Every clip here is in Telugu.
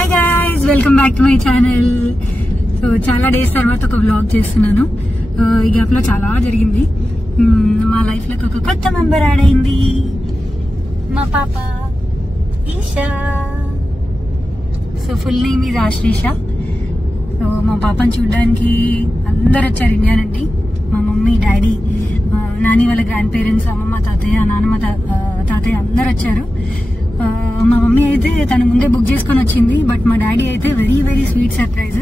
Hi guys, welcome back to my channel. So చాలా డేస్ తర్వాత ఒక వ్లాగ్ చేస్తున్నాను. ఈ గ్యాప్ లో చాలా జరిగింది. మా లైఫ్ లో ఒక కొత్త మెంబర్ యాడ్ అయింది, మా పాప ఈషా. సో ఫుల్ నేమ్ ఇది ఆశ్రీష. సో మా పాపని చూడడానికి అందరు వచ్చారు ఇండియా నుండి. మా మమ్మీ, డాడీ, నాని వాళ్ళ గ్రాండ్ పేరెంట్స్, అమ్మమ్మ, తాతయ్య, నాన్నమ్మ, తాతయ్య అందరు వచ్చారు. మా మమ్మీ అయితే తను ముందే బుక్ చేసుకుని వచ్చింది. బట్ మా డాడీ అయితే వెరీ వెరీ స్వీట్ సర్ప్రైజ్.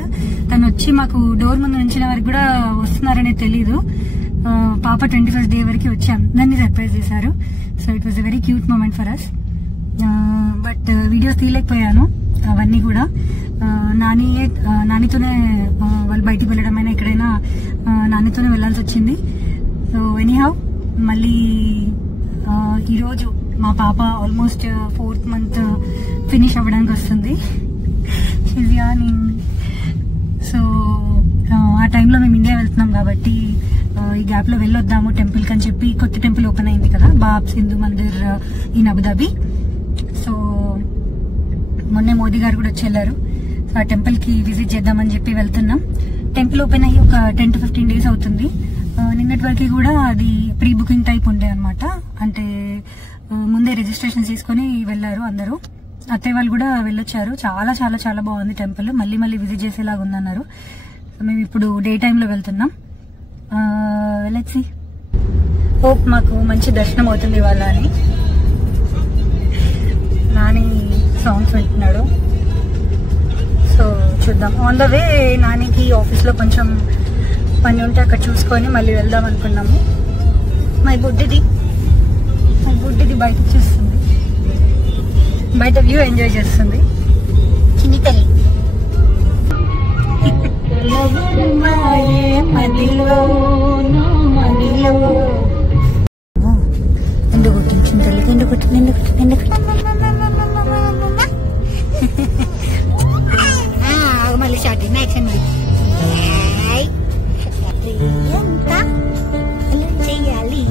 తను వచ్చి మాకు డోర్ ముందు ఉంచిన వరకు కూడా వస్తున్నారనేది తెలీదు. పాప 21st డే వరకు వచ్చి అందరినీ సర్ప్రైజ్ చేశారు. So it was a very cute moment for us. But videos తీయలేకపోయాను అవన్నీ కూడా. నానితోనే వాళ్ళు బయటికి వెళ్ళడమైనా ఎక్కడైనా నానితోనే వెళ్లాల్సి వచ్చింది. సో ఎనీహౌ మళ్ళీ ఈరోజు మా పాప ఆల్మోస్ట్ 4th month ఫినిష్ అవ్వడానికి వస్తుంది. సో ఆ టైంలో మేము ఇండియా వెళ్తున్నాం కాబట్టి ఈ గ్యాప్ లో వెళ్ళొద్దాము టెంపుల్ కి అని చెప్పి కొత్త టెంపుల్ ఓపెన్ అయింది కదా, BAPS Hindu mandir in Abu Dhabi. So మొన్నే మోదీ గారు కూడా వచ్చి వెళ్ళారు. సో ఆ టెంపుల్ కి విజిట్ చేద్దామని చెప్పి వెళ్తున్నాం. టెంపుల్ ఓపెన్ అయ్యి ఒక 10 to 15 days అవుతుంది. నిన్నటి వరకు కూడా అది ప్రీ బుకింగ్ టైప్ ఉండే అనమాట. అంటే ముందే రిజిస్ట్రేషన్ చేసుకుని వెళ్ళారు అందరూ. అత్తయ్య వాళ్ళు కూడా వెళ్ళొచ్చారు. చాలా చాలా చాలా బాగుంది టెంపుల్. మళ్ళీ మళ్ళీ విజిట్ చేసేలాగా ఉందన్నారు. మేము ఇప్పుడు డే టైంలో వెళ్తున్నాం. Let's see. హోప్ మాకు మంచి దర్శనం అవుతుంది ఇవాళ అని. నాని సాంగ్స్ వింటున్నాడు. సో చూద్దాం. ఆన్ ద వే నానికి ఆఫీస్ లో కొంచెం పని ఉంటే అక్కడ చూసుకొని మళ్ళీ వెళ్దాం అనుకున్నాము. మై బుడ్డిది బయట చూస్తుంది, బయట వ్యూ ఎంజాయ్ చేస్తుంది. చిన్ని తల్లి ఎందుకు కొట్టింది చిన్న తల్లికి? ఎందుకు మళ్ళీ షార్ట్ యాక్షన్ ఎంత చెయ్యాలి.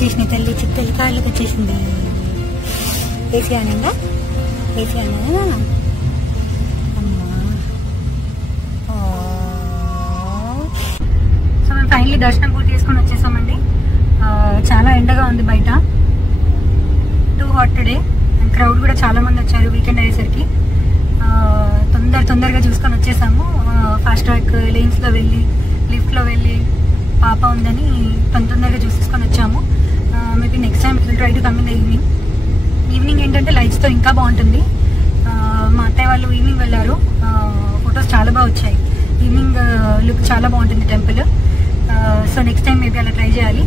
వచ్చేసినాయి తల్లి చిత్తల్లి కాళ్ళకి వచ్చేసింది. ఏసీ ఆనంగా ఏసీ ఆనంగా అమ్మా. సో మేము ఫైనలీ దర్శనం పూర్తి చేసుకొని వచ్చేసామండి. చాలా ఎండగా ఉంది బయట, too hot today. And crowd కూడా చాలా మంది వచ్చారు వీకెండ్ అయ్యేసరికి. తొందరగా చూసుకొని వచ్చేసాము. ఫాస్ట్ ట్రాక్ లేన్స్లో వెళ్ళి లిఫ్ట్లో వెళ్ళి పాప ఉందని తొందరగా చూసేసుకొని వచ్చాము. Maybe next time will try to come in the evening ఏంటంటే లైట్స్తో ఇంకా బాగుంటుంది. మా అత్తయ్య వాళ్ళు ఈవినింగ్ వెళ్ళారు, ఫొటోస్ చాలా బాగా వచ్చాయి. ఈవినింగ్ లుక్ చాలా బాగుంటుంది temple. So next time maybe అలా ట్రై చేయాలి.